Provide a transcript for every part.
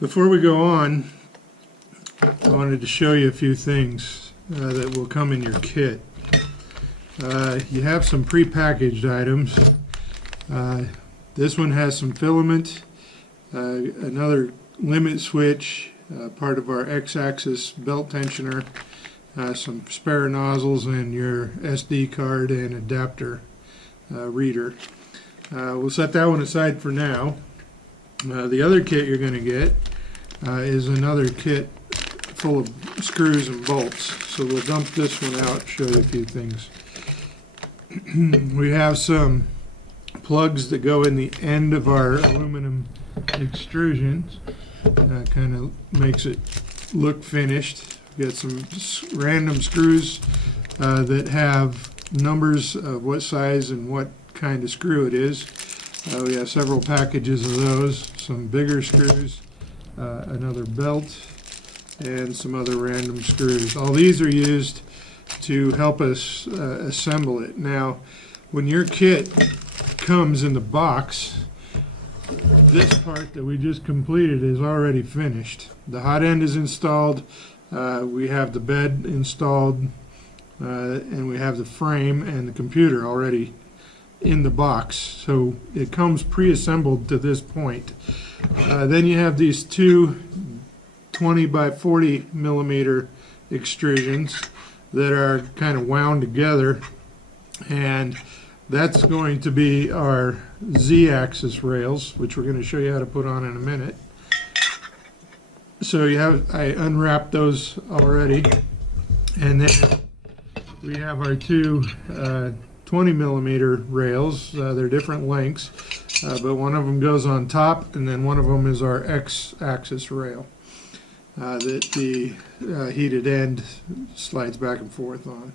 Before we go on, I wanted to show you a few things that will come in your kit. You have some pre-packaged items. This one has some filament, another limit switch, part of our X-axis belt tensioner, some spare nozzles, and your SD card and adapter reader. We'll set that one aside for now. The other kit you're going to get is another kit full of screws and bolts. So we'll dump this one out, show you a few things. We have some plugs that go in the end of our aluminum extrusions. Kind of makes it look finished. We got some random screws that have numbers of what size and what kind of screw it is. We have several packages of those, some bigger screws, another belt, and some other random screws. All these are used to help us assemble it. Now, when your kit comes in the box, this part that we just completed is already finished. The hot end is installed, we have the bed installed, and we have the frame and the computer already in the box. So it comes pre-assembled to this point. Then you have these two 20 by 40 millimeter extrusions that are kind of wound together, and that's going to be our Z-axis rails, which we're going to show you how to put on in a minute. So I unwrapped those already, and then we have our two 20 millimeter rails. They're different lengths, but one of them goes on top, and then one of them is our X-axis rail that the heated end slides back and forth on.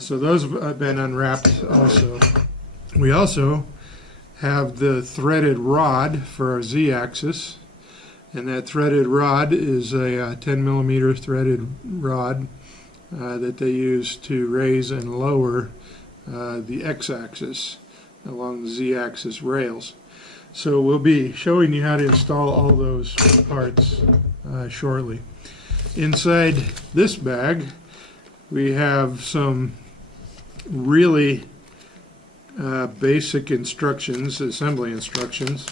So those have been unwrapped also. We also have the threaded rod for our Z-axis, and that threaded rod is a 10 millimeter threaded rod that they use to raise and lower the X-axis along the Z-axis rails. So we'll be showing you how to install all those parts shortly. Inside this bag we have some really basic instructions, assembly instructions.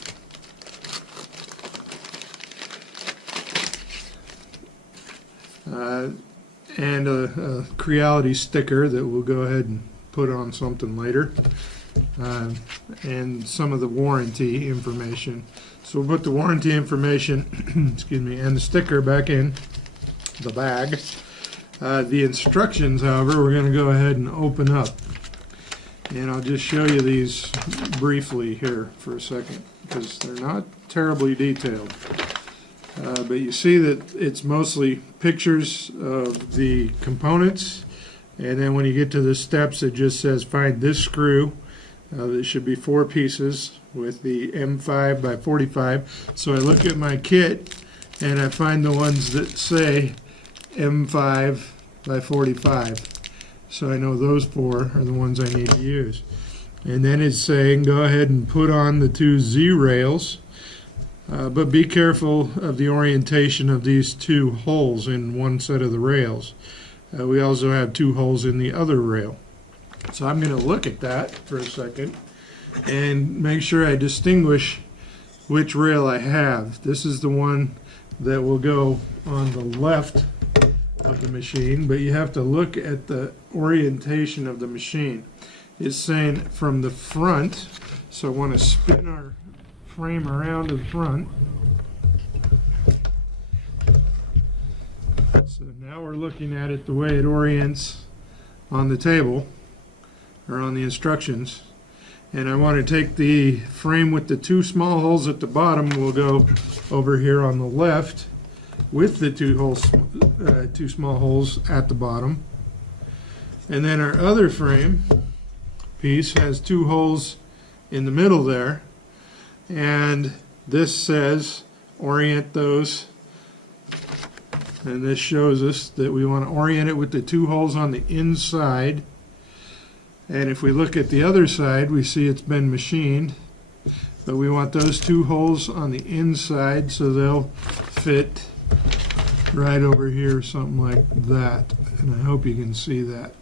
And a Creality sticker that we'll go ahead and put on something later, and some of the warranty information. So we'll put the warranty information excuse me, and the sticker back in the bag. The instructions, however, we're going to go ahead and open up, and I'll just show you these briefly here for a second because they're not terribly detailed. But you see that it's mostly pictures of the components, and then when you get to the steps it just says find this screw. There should be 4 pieces with the M5 by 45. So I look at my kit and I find the ones that say M5 by 45. So I know those 4 are the ones I need to use. And then it's saying go ahead and put on the 2 Z rails. But be careful of the orientation of these 2 holes in one set of the rails. We also have 2 holes in the other rail. So I'm going to look at that for a second and make sure I distinguish which rail I have. This is the one that will go on the left of the machine, but you have to look at the orientation of the machine. It's saying from the front, so I want to spin our frame around to the front. So now we're looking at it the way it orients on the table or on the instructions, and I want to take the frame with the 2 small holes at the bottom. We'll go over here on the left with the 2 small holes at the bottom, and then our other frame piece has 2 holes in the middle there. And this says orient those, and this shows us that we want to orient it with the 2 holes on the inside. And if we look at the other side, we see it's been machined. But we want those two holes on the inside, so they'll fit right over here, something like that. And I hope you can see that.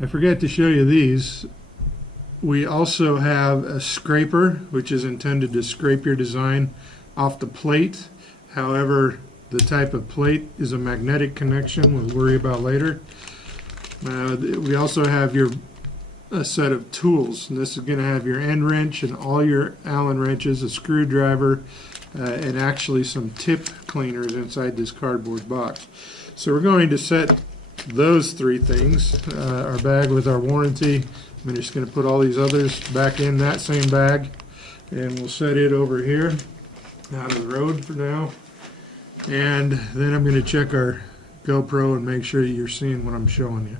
I forgot to show you these. We also have a scraper, which is intended to scrape your design off the plate. However, the type of plate is a magnetic connection we'll worry about later. We also have a set of tools, and this is going to have your end wrench and all your Allen wrenches, a screwdriver, and actually some tip cleaners inside this cardboard box. So we're going to set those three things, our bag with our warranty. I'm just going to put all these others back in that same bag, and we'll set it over here out of the road for now. And then I'm going to check our GoPro and make sure that you're seeing what I'm showing you.